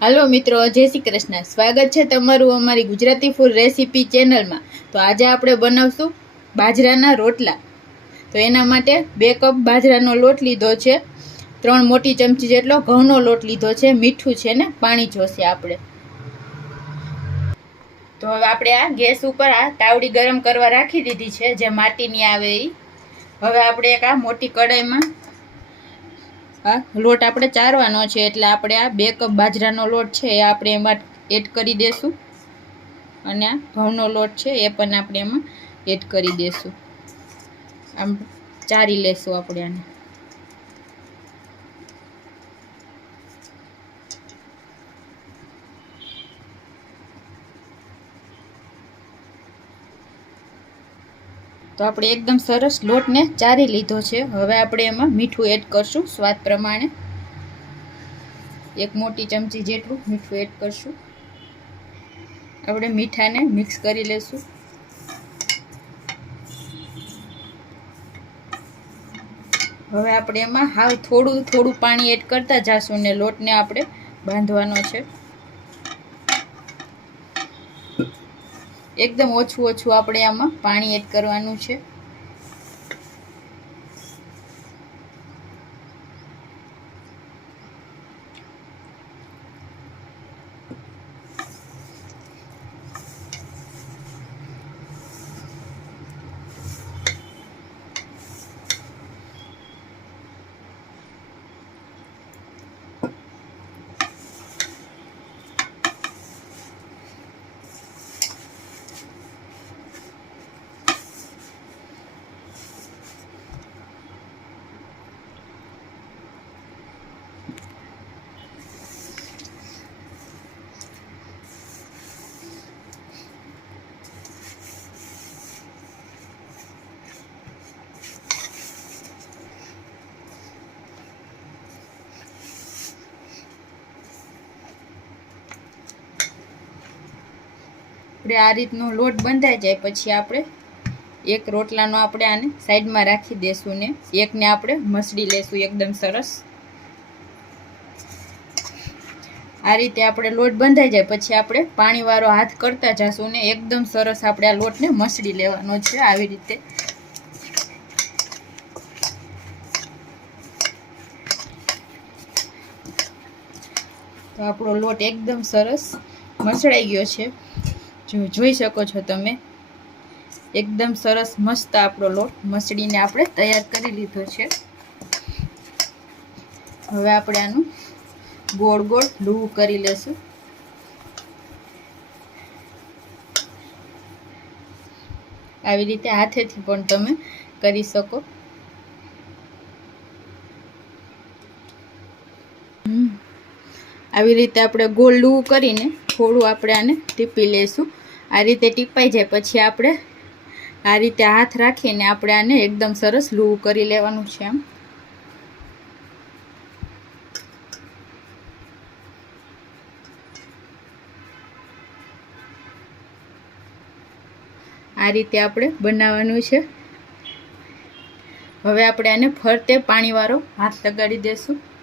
હાલો મિત્રો, જય શ્રી કૃષ્ણ. સ્વાગત છે તમારું અમારી ગુજરાતી ફૂડ રેસીપી ચેનલમાં. તો આજે આપણે બનાવશું બાજરાના રોટલા. તો એના માટે બે કપ બાજરાનો લોટ લીધો છે, ત્રણ મોટી ચમચી જેટલો ઘઉંનો લોટ લીધો છે, મીઠું છે ને પાણી જોશે આપણે. તો હવે આપણે આ ગેસ ઉપર આ તાવડી ગરમ કરવા રાખી દીધી છે, જે માટીની આવે એ હવે આપણે એક આ મોટી કઢાઈમાં આ લોટ આપણે ચારવાનો છે એટલે આપણે આ બે કપ બાજરાનો લોટ છે એ આપણે એમાં એડ કરી દેશું. અને આ ઘઉંનો લોટ છે એ પણ આપણે એમાં એડ કરી દેશું. આમ ચારી લેશું આપણે આને. તો આપણે એકદમ સરસ લોટને ચારી લીધો છે. હવે આપણે એમાં મીઠું એડ કરશું, સ્વાદ પ્રમાણે. એક મોટી ચમચી જેટલું મીઠું એડ કરશું. આપણે મીઠાને મિક્સ કરી લેશું. હવે આપણે એમાં હાવ થોડું થોડું પાણી એડ કરતા જાશું ને લોટને આપણે બાંધવાનો છે. એકદમ ઓછું ઓછું આપણે આમાં પાણી એડ કરવાનું છે. આપણે આ રીતનો લોટ બંધાઈ જાય પછી આપણે એક રોટલાનો આપણે આને સાઈડમાં રાખી દેશું ને એકને આપણે મસળી લેશું એકદમ સરસ. આ રીતે આપણે લોટ બંધાઈ જાય પછી આપણે પાણીવાળો હાથ કરતા જશું ને એકદમ સરસ આપણે આ લોટને મસળી લેવાનો છે આવી રીતે. તો આપણો લોટ એકદમ સરસ મસળાઈ ગયો છે. જો જોઈ શકો છો તમે. એકદમ સરસ મસ્ત આપણો લોટ મસળીને આપણે તૈયાર કરી લીધો છે. હવે આપણે આનું ગોળ ગોળ લૂવું કરી લેશું. આવી રીતે હાથેથી પણ તમે કરી શકો. આવી રીતે આપણે ગોળ લૂવું કરીને થોડું આપણે આને ટીપી લઈશું આ રીતે ટીપાઈ જાય પછી આપણે આ રીતે હાથ રાખીને આપણે આને એકદમ સરસ લૂવું કરી લેવાનું છે એમ. આ રીતે આપણે બનાવવાનું છે. હવે આપણે આને ફરતે પાણીવાળો હાથ લગાડી દેશું.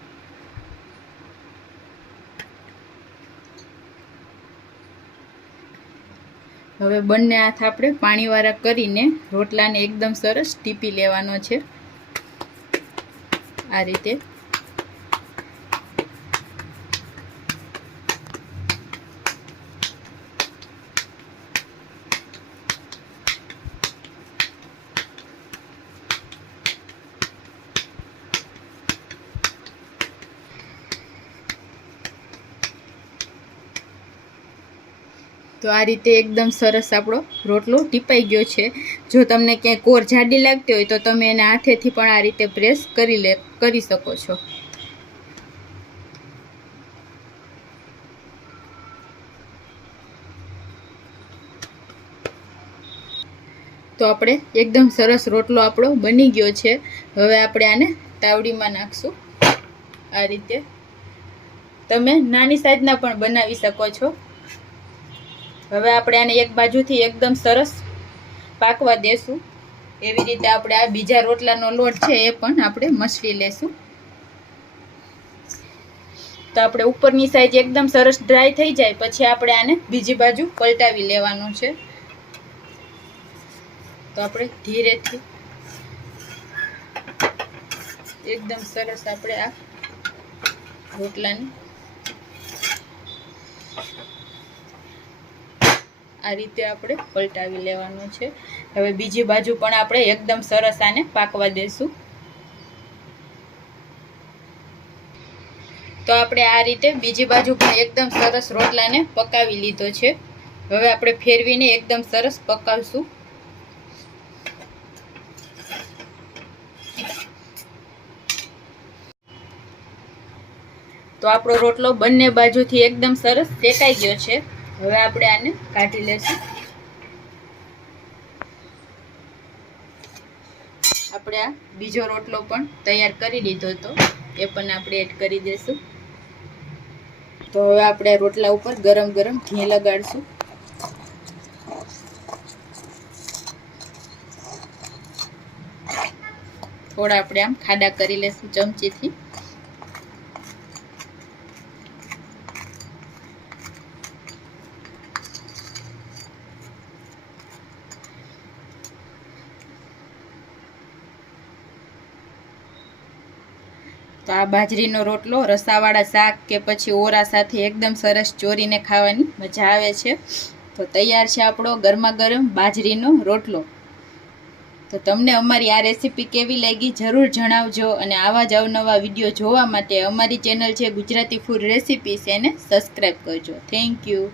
હવે બંને હાથ આપણે પાણીવાળા કરીને રોટલાને એકદમ સરસ ટીપી લેવાનો છે. આ રીતે તો આ રીતે એકદમ સરસ આપણો રોટલો ટીપાઈ ગયો છે. જો તમને ક્યાંય કોર જાડી લાગતી હોય તો તમે એને હાથેથી પણ આ રીતે પ્રેસ કરી લે, કરી શકો છો. તો આપણે એકદમ સરસ રોટલો આપણો બની ગયો છે. હવે આપણે આને તાવડીમાં નાખશું. આ રીતે તમે નાની સાઈઝના પણ બનાવી શકો છો. હવે આપણે આને એક બાજુથી એકદમ સરસ પાકવા દેશું. એવી રીતે આપણે આ બીજા રોટલાનો લોટ છે એ પણ આપણે મસળી લેશું. તો આપણે ઉપરની સાઈડ એકદમ સરસ ડ્રાય થઈ જાય, પછી આપણે આને બીજી બાજુ પલટાવી લેવાનું છે. તો આપણે ધીરેથી એકદમ સરસ આપણે આ રોટલાને આ રીતે આપણે પલટાવી લેવાનું છે. હવે બીજી બાજુ પણ આપણે એકદમ સરસ આને પાકવા દેશું. તો આપણે આ રીતે બીજી બાજુ પણ એકદમ સરસ રોટલાને પકાવી લીધો છે. હવે આપણે ફેરવીને એકદમ સરસ પકાવશું. તો આપણો રોટલો બંને બાજુથી એકદમ સરસ શેકાઈ ગયો છે. હવે આપણે આને કાઢી લેશું. આપણે આ બીજો રોટલો પણ તૈયાર કરી લીધો હતો. એ પણ આપણે એડ કરી દઈશું તો હવે આપણે રોટલા ઉપર ગરમ ગરમ ઘી લગાડશું. થોડા આપણે આમ ખાડા કરી લેશું ચમચીથી. તો આ બાજરીનો રોટલો, રસાવાળા શાક કે પછી ઓરા સાથે એકદમ સરસ ચોરીને ખાવાની મજા આવે છે. તો તૈયાર છે આપણો ગરમા ગરમ બાજરીનો રોટલો. તો તમને અમારી આ રેસીપી કેવી લાગી જરૂર જણાવજો અને આવા જ અવનવા વીડિયો જોવા માટે અમારી ચેનલ છે ગુજરાતી ફૂડ રેસીપીસ એને સબસ્ક્રાઈબ કરજો. Thank you.